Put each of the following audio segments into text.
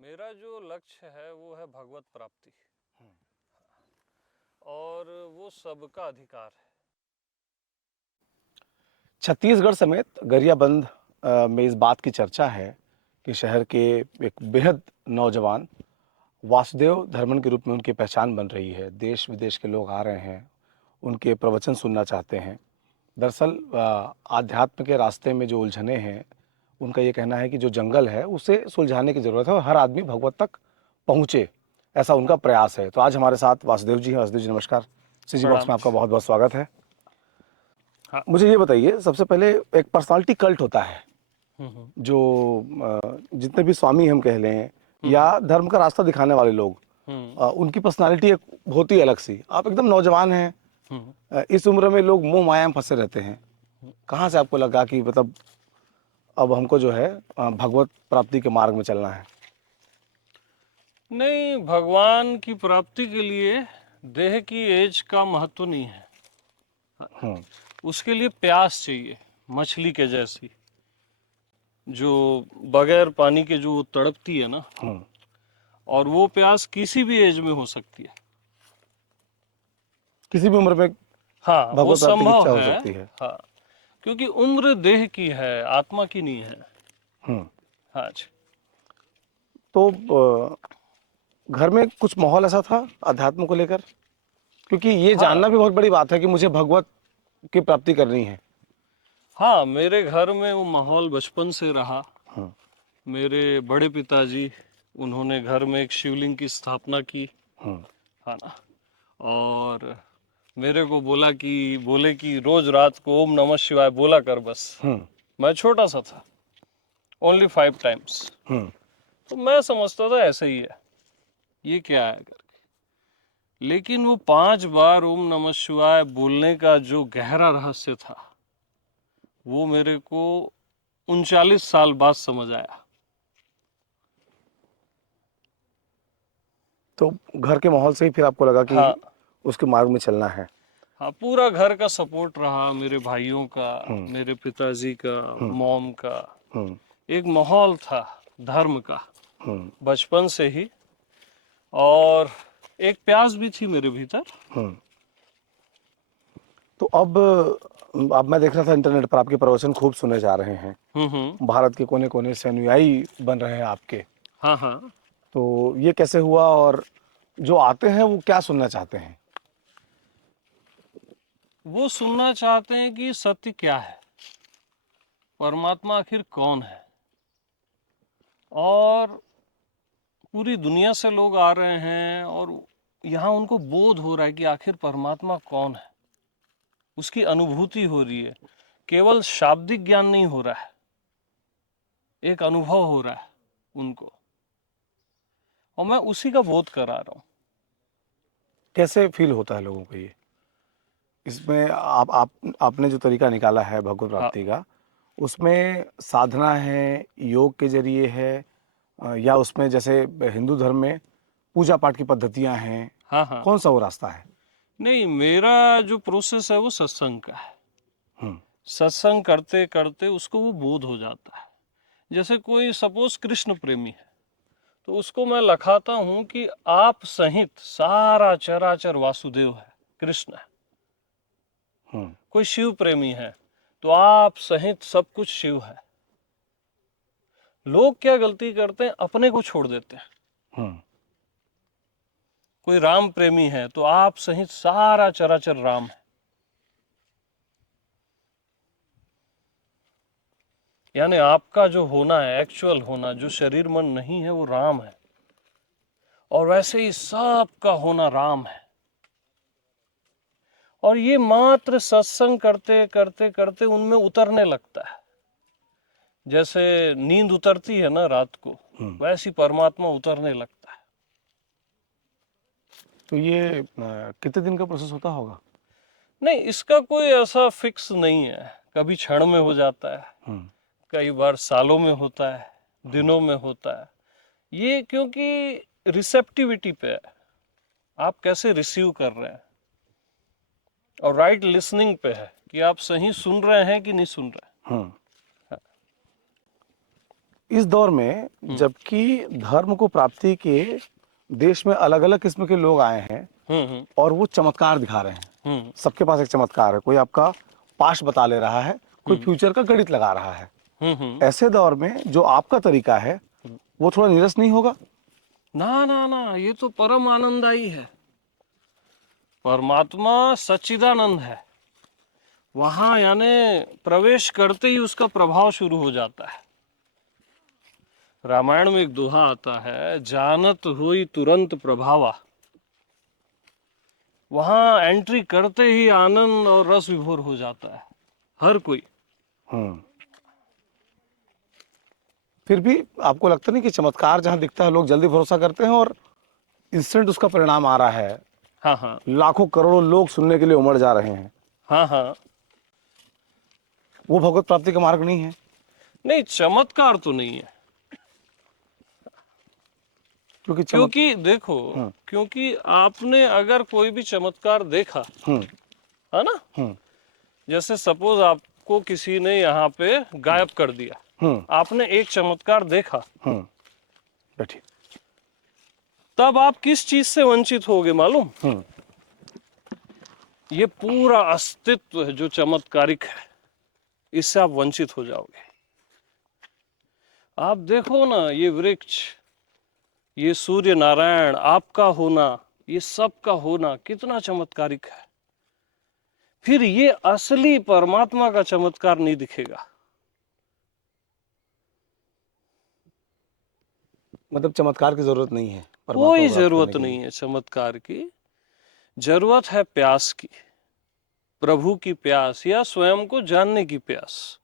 मेरा जो लक्ष्य है वो है भगवत प्राप्ति, और वो सबका अधिकार है। छत्तीसगढ़ समेत गरियाबंद में इस बात की चर्चा है कि शहर के एक बेहद नौजवान वासुदेव धर्मन के रूप में उनकी पहचान बन रही है। देश विदेश के लोग आ रहे हैं, उनके प्रवचन सुनना चाहते हैं। दरअसल आध्यात्म के रास्ते में जो उलझने हैं, उनका ये कहना है कि जो जंगल है उसे सुलझाने की ज़रूरत है और हर आदमी भगवत तक पहुँचे, ऐसा उनका प्रयास है। तो आज हमारे साथ वासुदेव जी हैं। वासुदेव जी नमस्कार। सीजी बॉक्स प्रणाम में आपका बहुत बहुत स्वागत है। हाँ। मुझे ये बताइए, सबसे पहले एक पर्सनालिटी कल्ट होता है हम्म जो जितने भी स्वामी हम कह लें हम्म या धर्म का रास्ता दिखाने वाले लोग, हम्म उनकी पर्सनालिटी एक होती है अलग सी। आप एकदम नौजवान हैं, हम्म इस उम्र में लोग मोह माया में फंसे रहते हैं। कहाँ से आपको लगा कि मतलब अब हमको जो है भगवत प्राप्ति के मार्ग में चलना है? नहीं, भगवान की प्राप्ति के लिए देह की एज का महत्व नहीं है। हम्म उसके लिए प्यास चाहिए, मछली के जैसी, जो बगैर पानी के जो तड़पती है ना। हम्म और वो प्यास किसी भी एज में हो सकती है। किसी भी उम्र में हाँ, वो भगवत प्राप्ति की संभव इच्छा हो है। सकती है। हाँ, क्योंकि उम्र देह की है, आत्मा की नहीं है। हम्म हाँ जी। तो घर में कुछ माहौल ऐसा था अध्यात्म को लेकर? क्योंकि ये जानना भी हाँ बहुत बड़ी बात है कि मुझे भगवत की प्राप्ति करनी है। हाँ, मेरे घर में वो माहौल बचपन से रहा। हम्म मेरे बड़े पिताजी, उन्होंने घर में एक शिवलिंग की स्थापना की। हम्म हाँ ना। और मेरे को बोले कि रोज रात को ओम नमः शिवाय बोला कर बस। हम्म मैं छोटा सा था, ओनली 5 टाइम्स। हम्म तो मैं समझता था ऐसे ही है, ये क्या है करके। लेकिन वो 5 बार ओम नमः शिवाय बोलने का जो गहरा रहस्य था, वो मेरे को 39 साल बाद समझ आया। तो घर के माहौल से ही फिर आपको लगा कि हाँ उसके मार्ग में चलना है? हाँ, पूरा घर का सपोर्ट रहा, मेरे भाइयों का, हम्म मेरे पिताजी का, हम्म मॉम का। हम्म एक माहौल था धर्म का हम्म बचपन से ही, और एक प्यास भी थी मेरे भीतर। हम्म तो अब मैं देख रहा था इंटरनेट पर आपके प्रवचन खूब सुने जा रहे हैं। हम्म। भारत के कोने कोने से अनुयायी बन रहे हैं आपके। हाँ हाँ। तो ये कैसे हुआ, और जो आते हैं वो क्या सुनना चाहते हैं? वो सुनना चाहते हैं कि सत्य क्या है, परमात्मा आखिर कौन है। और पूरी दुनिया से लोग आ रहे हैं, और यहाँ उनको बोध हो रहा है कि आखिर परमात्मा कौन है। उसकी अनुभूति हो रही है, केवल शाब्दिक ज्ञान नहीं हो रहा है, एक अनुभव हो रहा है उनको। और मैं उसी का बोध करा रहा हूँ। कैसे फील होता है लोगों को ये? इसमें आपने जो तरीका निकाला है भगवत हाँ प्राप्ति का, उसमें साधना है, योग के जरिए है, या उसमें जैसे हिंदू धर्म में पूजा पाठ की पद्धतियां हैं? हाँ हाँ। कौन सा वो रास्ता है? नहीं, मेरा जो प्रोसेस है वो सत्संग का है। हम्म सत्संग करते करते उसको वो बोध हो जाता है। जैसे कोई सपोज कृष्ण प्रेमी है, तो उसको मैं लखाता हूँ कि आप सहित सारा चराचर वासुदेव है, कृष्ण है। हम्म कोई शिव प्रेमी है, तो आप सहित सब कुछ शिव है। लोग क्या गलती करते हैं, अपने को छोड़ देते हैं। हम्म कोई राम प्रेमी है, तो आप सहित सारा चराचर राम है। यानी आपका जो होना है, एक्चुअल होना, जो शरीर मन नहीं है, वो राम है। और वैसे ही सबका होना राम है। और ये मात्र सत्संग करते करते करते उनमें उतरने लगता है। जैसे नींद उतरती है ना रात को, हम्म वैसी परमात्मा उतरने लगता है। तो ये कितने दिन का प्रोसेस होता होगा? नहीं, इसका कोई ऐसा फिक्स नहीं है। कभी क्षण में हो जाता है, हम्म कई बार सालों में होता है, दिनों में होता है। ये क्योंकि रिसेप्टिविटी पे है, आप कैसे रिसीव कर रहे हैं। और राइट लिसनिंग पे है कि आप सही सुन रहे हैं कि नहीं सुन रहे हम्म हैं। इस दौर में जबकि धर्म को प्राप्ति के देश में अलग अलग किस्म के लोग आए हैं और वो चमत्कार दिखा रहे हैं, सबके पास एक चमत्कार है, कोई आपका पास्ट बता ले रहा है, कोई फ्यूचर का गणित लगा रहा है। ऐसे दौर में जो आपका तरीका है वो थोड़ा नीरस नहीं होगा? ना ना ना, ये तो परम आनंददायी है। परमात्मा सच्चिदानंद है, वहां यानी प्रवेश करते ही उसका प्रभाव शुरू हो जाता है। रामायण में एक दोहा आता है, जानत होई तुरंत प्रभावा। वहां एंट्री करते ही आनंद और रस विभोर हो जाता है हर कोई। हम्म। फिर भी आपको लगता नहीं कि चमत्कार जहां दिखता है लोग जल्दी भरोसा करते हैं और इंस्टेंट उसका परिणाम आ रहा है, हाँ हाँ लाखों करोड़ों लोग सुनने के लिए उमड़ जा रहे हैं, हाँ हाँ। वो भगवत प्राप्ति का मार्ग नहीं है? नहीं, चमत्कार तो नहीं है, क्योंकि देखो, क्योंकि आपने अगर कोई भी चमत्कार देखा है ना, जैसे सपोज आपको किसी ने यहाँ पे गायब कर दिया, आपने एक चमत्कार देखा, बैठिए। तब आप किस चीज से वंचित होगे मालूम? ये पूरा अस्तित्व है जो चमत्कारिक है, इससे आप वंचित हो जाओगे। आप देखो ना, ये वृक्ष, ये सूर्य नारायण, आपका होना, ये सब का होना कितना चमत्कारिक है। फिर ये असली परमात्मा का चमत्कार नहीं दिखेगा। मतलब चमत्कार की जरूरत नहीं है परमात्मा कोई को प्राप्त करने जरूरत के लिए? नहीं है चमत्कार की, जरूरत है प्यास की, प्रभु की प्यास या स्वयं को जानने की प्यास।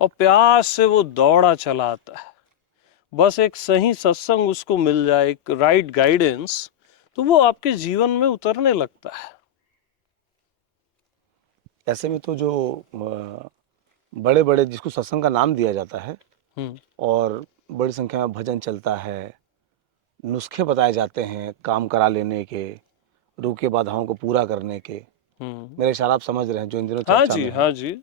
और प्यास से वो दौड़ा चला आता है, बस एक सही सत्संग उसको मिल जाए, एक राइट गाइडेंस, तो वो आपके जीवन में उतरने लगता है। ऐसे में तो जो बड़े बड़े जिसको सत्संग का नाम दिया जाता है और बड़ी संख्या में भजन चलता है, नुस्खे बताए जाते हैं काम करा लेने के, रूह के बाधाओं को पूरा करने के, मेरे इशारा आप समझ रहे हैं जो इन दिनों हाँ चर्चा जी, में है। हाँ जी।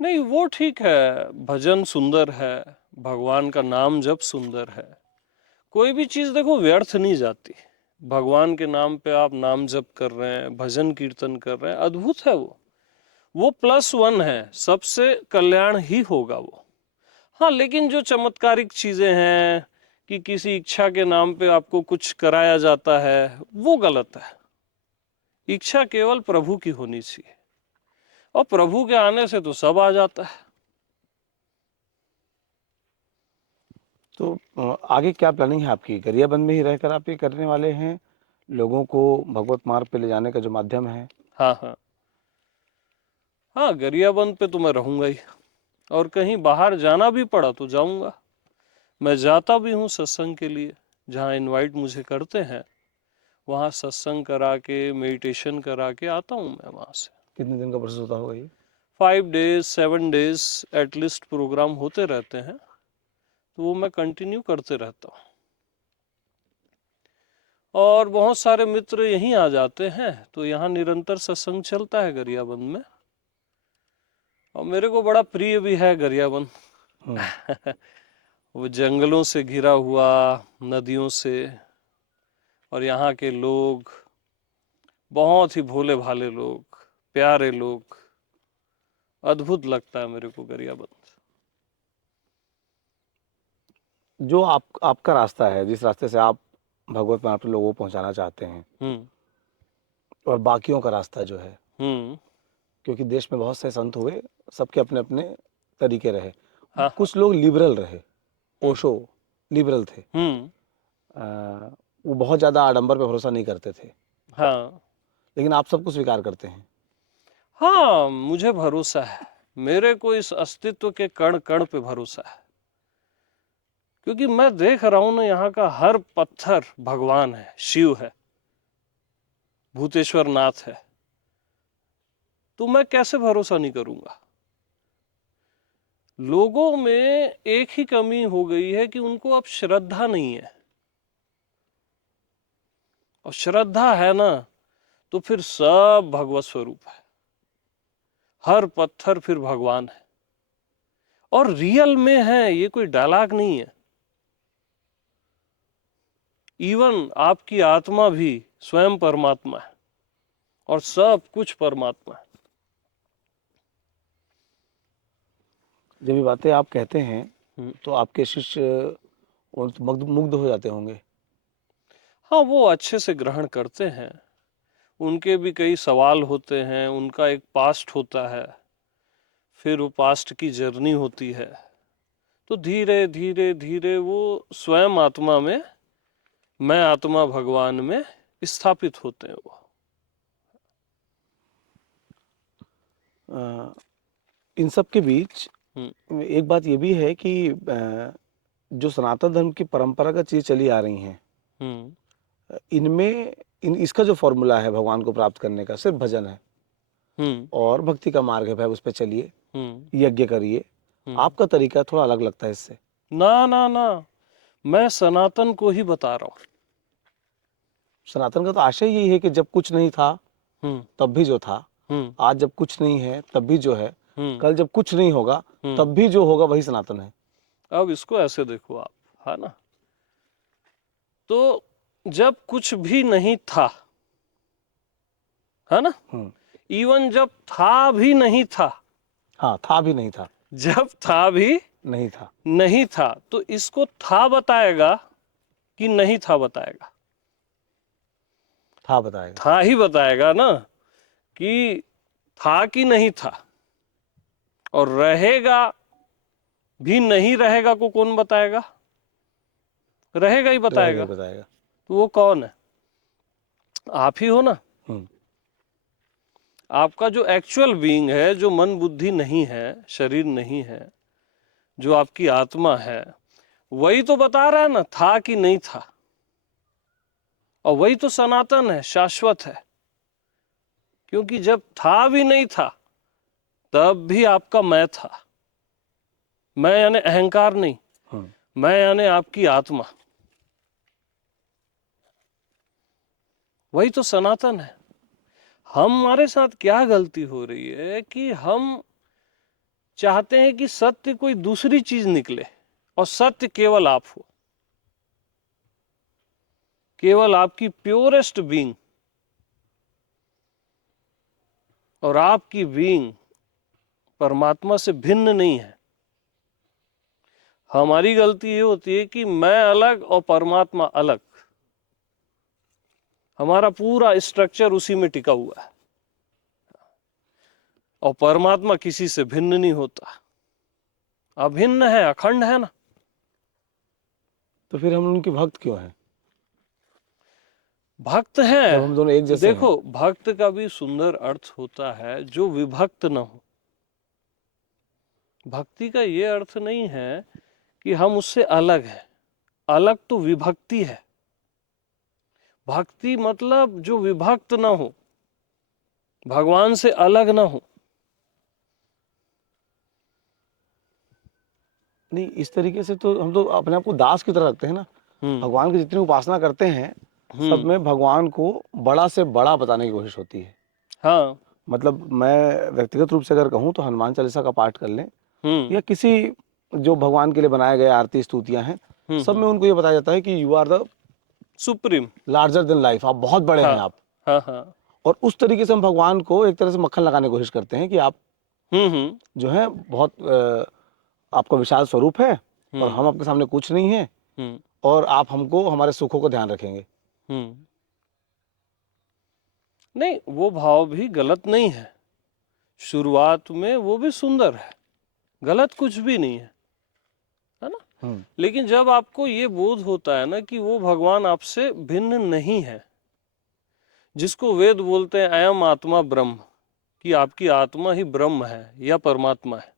नहीं, वो ठीक है, भजन सुंदर है, भगवान का नाम जप सुंदर है, कोई भी चीज देखो व्यर्थ नहीं जाती। भगवान के नाम पे आप नाम जप कर रहे हैं, भजन कीर्तन कर रहे हैं, अद्भुत है वो +1 है, सबसे कल्याण ही होगा वो। हाँ, लेकिन जो चमत्कारिक चीजें हैं कि किसी इच्छा के नाम पे आपको कुछ कराया जाता है, वो गलत है। इच्छा केवल प्रभु की होनी चाहिए, और प्रभु के आने से तो सब आ जाता है। तो आगे क्या प्लानिंग है आपकी? गरियाबंद में ही रहकर आप ये करने वाले हैं, लोगों को भगवत मार्ग पे ले जाने का जो माध्यम है? हाँ हाँ हाँ, गरियाबंद पे तो मैं रहूंगा ही, और कहीं बाहर जाना भी पड़ा तो जाऊंगा। मैं जाता भी हूँ सत्संग के लिए, जहाँ इनवाइट मुझे करते हैं वहाँ सत्संग करा के, मेडिटेशन करा के आता हूँ मैं वहाँ से। कितने दिन का प्रोसेस होता होगा ये? 5 डेज 7 डेज एटलीस्ट प्रोग्राम होते रहते हैं, तो वो मैं कंटिन्यू करते रहता हूँ। और बहुत सारे मित्र यहीं आ जाते हैं, तो यहाँ निरंतर सत्संग चलता है गरियाबंद में, और मेरे को बड़ा प्रिय भी है गरियाबंद। वो जंगलों से घिरा हुआ, नदियों से, और यहाँ के लोग बहुत ही भोले भाले लोग, प्यारे लोग, अद्भुत लगता है मेरे को गरियाबंद। जो आपका रास्ता है, जिस रास्ते से आप भगवत मार्ग पे लोगों को पहुंचाना चाहते हैं, और बाकियों का रास्ता जो है, क्योंकि देश में बहुत से संत हुए, सबके अपने अपने तरीके रहे। हाँ कुछ लोग लिबरल रहे, ओशो लिबरल थे, वो बहुत ज़्यादा आडंबर पे भरोसा नहीं करते थे, हाँ लेकिन आप सबको स्वीकार करते हैं। हाँ, मुझे भरोसा है, मेरे को इस अस्तित्व के कण कण पे भरोसा है, क्योंकि मैं देख रहा हूं ना, यहाँ का हर पत्थर भगवान है, शिव है, भूतेश्वर नाथ है, तो मैं कैसे भरोसा नहीं करूंगा? लोगों में एक ही कमी हो गई है कि उनको अब श्रद्धा नहीं है, और श्रद्धा है ना तो फिर सब भगवत स्वरूप है, हर पत्थर फिर भगवान है। और रियल में है, ये कोई डायलॉग नहीं है। इवन आपकी आत्मा भी स्वयं परमात्मा है और सब कुछ परमात्मा है। जब ये बातें आप कहते हैं हम्म। तो आपके शिष्य और तो मुग्ध मुग्ध हो जाते होंगे। हाँ, वो अच्छे से ग्रहण करते हैं। उनके भी कई सवाल होते हैं, उनका एक पास्ट होता है, फिर वो पास्ट की जर्नी होती है। तो धीरे धीरे धीरे वो स्वयं आत्मा में, मैं आत्मा भगवान में स्थापित होते हैं वो। इन सब के बीच हम्म। एक बात ये भी है कि जो सनातन धर्म की परंपरागत चीज चली आ रही हैं, हम्म। इनमें इसका जो फॉर्मूला है भगवान को प्राप्त करने का सिर्फ भजन है हम्म। और भक्ति का मार्ग है, भाई उस पर चलिए, हम्म। यज्ञ करिए। हम्म। आपका तरीका थोड़ा अलग लगता है इससे। ना ना ना, मैं सनातन को ही बता रहा हूँ। सनातन का तो आशय यही है कि जब कुछ नहीं था हम्म। तब भी जो था, हम्म। आज जब कुछ नहीं है तब भी जो है, हम्म। कल जब कुछ नहीं होगा हम्म। तब भी जो होगा वही सनातन है। अब इसको ऐसे देखो आप, है ना। तो जब कुछ भी नहीं था, है ना, हम्म। इवन जब था भी नहीं था, हाँ, था भी नहीं था, जब था भी नहीं था, नहीं था, तो इसको था बताएगा कि नहीं था बताएगा? था बताएगा। था ही बताएगा ना, कि था कि नहीं था। और रहेगा भी नहीं रहेगा को कौन बताएगा? रहेगा ही रहेगा बताएगा। ही बताएगा। तो वो कौन है? आप ही हो ना। हम्म। आपका जो एक्चुअल बीइंग है, जो मन बुद्धि नहीं है, शरीर नहीं है, जो आपकी आत्मा है, वही तो बता रहा है ना था कि नहीं था। और वही तो सनातन है, शाश्वत है। क्योंकि जब था भी नहीं था तब भी आपका मैं था। मैं यानी अहंकार नहीं, हम्म। मैं यानी आपकी आत्मा। वही तो सनातन है। हमारे साथ क्या गलती हो रही है कि हम चाहते हैं कि सत्य कोई दूसरी चीज निकले और सत्य केवल आप हो, केवल आपकी प्योरेस्ट बीइंग। और आपकी बीइंग परमात्मा से भिन्न नहीं है। हमारी गलती ये होती है कि मैं अलग और परमात्मा अलग। हमारा पूरा स्ट्रक्चर उसी में टिका हुआ है। और परमात्मा किसी से भिन्न नहीं होता, अभिन्न है, अखंड है ना। तो फिर हम उनके भक्त क्यों हैं भक्त जब हम दोनों एक है, जैसे हैं? देखो भक्त का भी सुंदर अर्थ होता है जो विभक्त न हो। भक्ति का ये अर्थ नहीं है कि हम उससे अलग हैं। अलग तो विभक्ति है। भक्ति मतलब जो विभक्त ना हो, भगवान से अलग ना हो। नहीं, इस तरीके से तो हम तो अपने आप को दास की तरह रखते हैं ना। हम्म। भगवान की जितनी उपासना करते हैं सब में भगवान को बड़ा से बड़ा बताने की कोशिश होती है। हाँ। मतलब मैं व्यक्तिगत रूप से अगर कहूँ तो हनुमान चालीसा का पाठ कर लें हम्म। या किसी जो भगवान के लिए बनाए गए आरती स्तुतियां हैं, सब में उनको ये बताया जाता है कि you are the supreme. Larger than life, आप बहुत बड़े हाँ हैं आप। हाँ हाँ। और उस तरीके से हम भगवान को एक तरह से मक्खन लगाने की कोशिश करते हैं कि आप हम्म। जो है बहुत आपका विशाल स्वरूप है और हम्म। हम आपके सामने कुछ नहीं है हम्म। और आप हमको हमारे सुखों को ध्यान रखेंगे। हम्म। नहीं, वो भाव भी गलत नहीं है। शुरुआत में वो भी सुंदर है, गलत कुछ भी नहीं है ना। लेकिन जब आपको ये बोध होता है ना कि वो भगवान आपसे भिन्न नहीं है, जिसको वेद बोलते हैं अयम आत्मा ब्रह्म, कि आपकी आत्मा ही ब्रह्म है या परमात्मा है,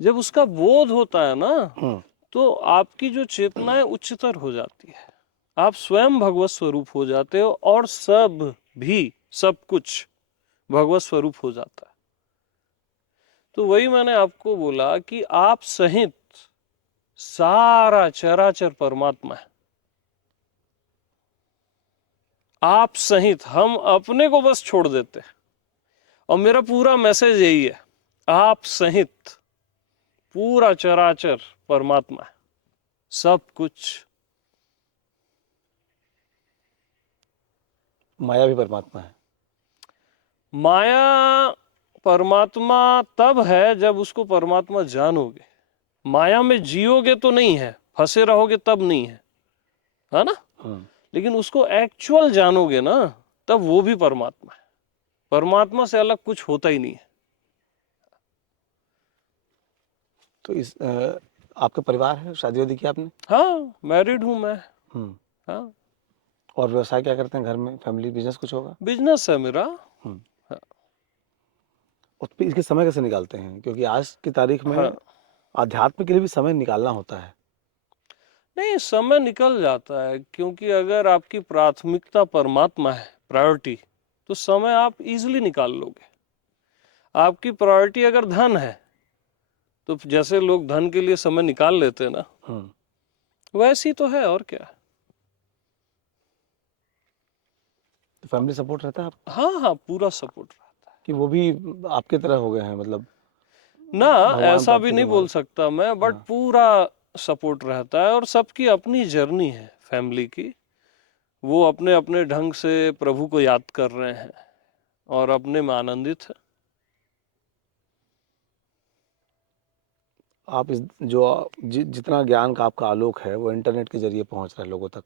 जब उसका बोध होता है ना, तो आपकी जो चेतना है उच्चतर हो जाती है। आप स्वयं भगवत स्वरूप हो जाते हो और सब भी, सब कुछ भगवत स्वरूप हो जाता है। तो वही मैंने आपको बोला कि आप सहित सारा चराचर परमात्मा है। आप सहित हम अपने को बस छोड़ देते हैं। और मेरा पूरा मैसेज यही है, आप सहित पूरा चराचर परमात्मा है, सब कुछ। माया भी परमात्मा है। माया परमात्मा तब है जब उसको परमात्मा जानोगे। माया में जियोगे तो नहीं है, फंसे रहोगे तब नहीं है ना। लेकिन उसको एक्चुअल जानोगे ना, तब वो भी परमात्मा है। परमात्मा से अलग कुछ होता ही नहीं है। तो इस आपका परिवार है, शादी वादी की आपने? हाँ, मैरिड हूं मैं। हाँ, और व्यवसाय क्या करते हैं घर में? फैमिली बिजनेस कुछ होगा? बिजनेस है मेरा। और फिर इसके समय कैसे निकालते हैं, क्योंकि आज की तारीख में हाँ, आध्यात्म के लिए भी समय निकालना होता है। नहीं, समय निकल जाता है, क्योंकि अगर आपकी प्राथमिकता परमात्मा है, प्रायोरिटी, तो समय आप इजीली निकाल लोगे। आपकी प्रायोरिटी अगर धन है, तो जैसे लोग धन के लिए समय निकाल लेते हैं ना, वैसे ही तो है, और क्या। तो फैमिली सपोर्ट रहता है आपको? हाँ हाँ, पूरा सपोर्ट रहता है। कि वो भी आपके तरह हो गए हैं, मतलब ना, भगवान ऐसा भी प्राप्ति के नहीं बाद? बोल सकता मैं, बट हाँ। पूरा सपोर्ट रहता है। और सबकी अपनी जर्नी है फैमिली की। वो अपने अपने ढंग से प्रभु को याद कर रहे हैं और अपने में आनंदित है। आप इस जो जितना ज्ञान का आपका आलोक है वो इंटरनेट के जरिए पहुंच रहा है लोगों तक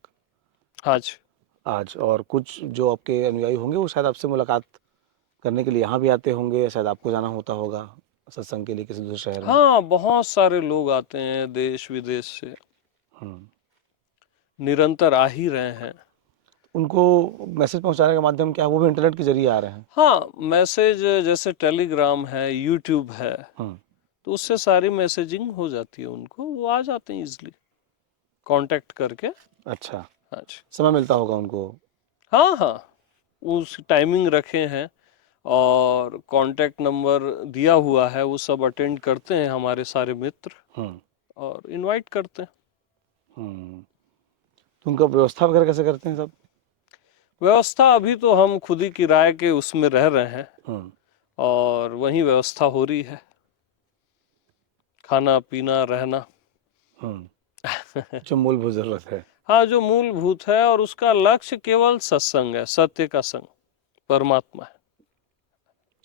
आज आज। और कुछ जो आपके अनुयायी होंगे वो शायद आपसे मुलाकात करने के लिए यहाँ भी आते होंगे, या शायद आपको जाना होता होगा सत्संग के लिए किसी दूसरे शहर में। हाँ, बहुत सारे लोग आते हैं देश विदेश से, हम्म। निरंतर आ ही रहे हैं। उनको मैसेज पहुंचाने का माध्यम क्या है? वो भी इंटरनेट के जरिए आ रहे हैं? हाँ, मैसेज जैसे टेलीग्राम है, यूट्यूब है, हम्म। तो उससे सारी मैसेजिंग हो जाती है उनको, वो आ जाते हैं इजिली कांटेक्ट करके। अच्छा, हाँ जी। समय मिलता होगा उनको? हाँ हाँ, उस टाइमिंग रखे हैं और कांटेक्ट नंबर दिया हुआ है, वो सब अटेंड करते हैं हमारे सारे मित्र हम्म। और इनवाइट करते हैं। हम्म। तो उनका व्यवस्था वगैरह कैसे करते हैं सब? व्यवस्था अभी तो हम खुद ही किराए के उसमें रह रहे हैं हम्म। और वहीं व्यवस्था हो रही है, खाना पीना रहना। जो मूलभूत जरूरत है। हाँ, जो मूलभूत है, और उसका लक्ष्य केवल सत्संग है, सत्य का संग, परमात्मा है।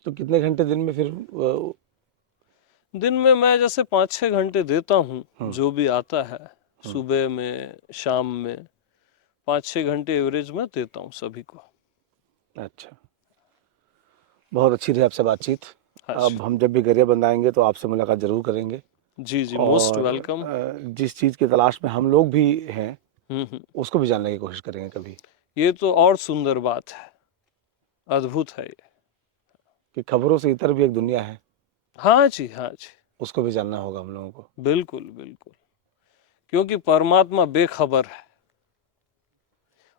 तो कितने घंटे दिन में फिर दिन में मैं जैसे 5-6 घंटे देता हूँ, हम्म। जो भी आता है, सुबह में शाम में 5-6 घंटे एवरेज में देता हूँ सभी को। अच्छा, बहुत अच्छी रही आपसे बातचीत। हाँ अब जी। हम जब भी गरियाबंद आएंगे तो आपसे मुलाकात जरूर करेंगे। जी जी, मोस्ट और वेलकम। जिस चीज़ की तलाश में हम लोग भी हैं हम्म। उसको भी जानने की कोशिश करेंगे कभी। ये तो और सुंदर बात है, अद्भुत है ये। कि खबरों से इतर भी एक दुनिया है, हाँ जी, हाँ जी, उसको भी जानना होगा हम लोगों को। बिल्कुल बिल्कुल। क्योंकि परमात्मा बेखबर है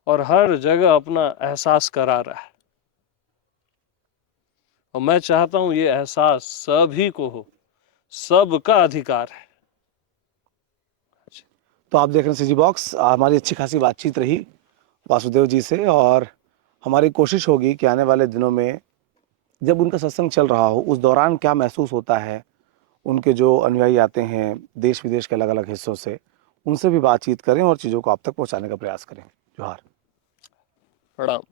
और हर जगह अपना एहसास करा रहा है, और मैं चाहता हूं ये एहसास सभी को हो, सबका अधिकार है। तो आप देख रहे हैं सीजी बॉक्स। हमारी अच्छी खासी बातचीत रही वासुदेव जी से, और हमारी कोशिश होगी कि आने वाले दिनों में जब उनका सत्संग चल रहा हो उस दौरान क्या महसूस होता है, उनके जो अनुयायी आते हैं देश विदेश के अलग अलग हिस्सों से, उनसे भी बातचीत करें और चीज़ों को आप तक पहुंचाने का प्रयास करें। जोहार। प्रणाम।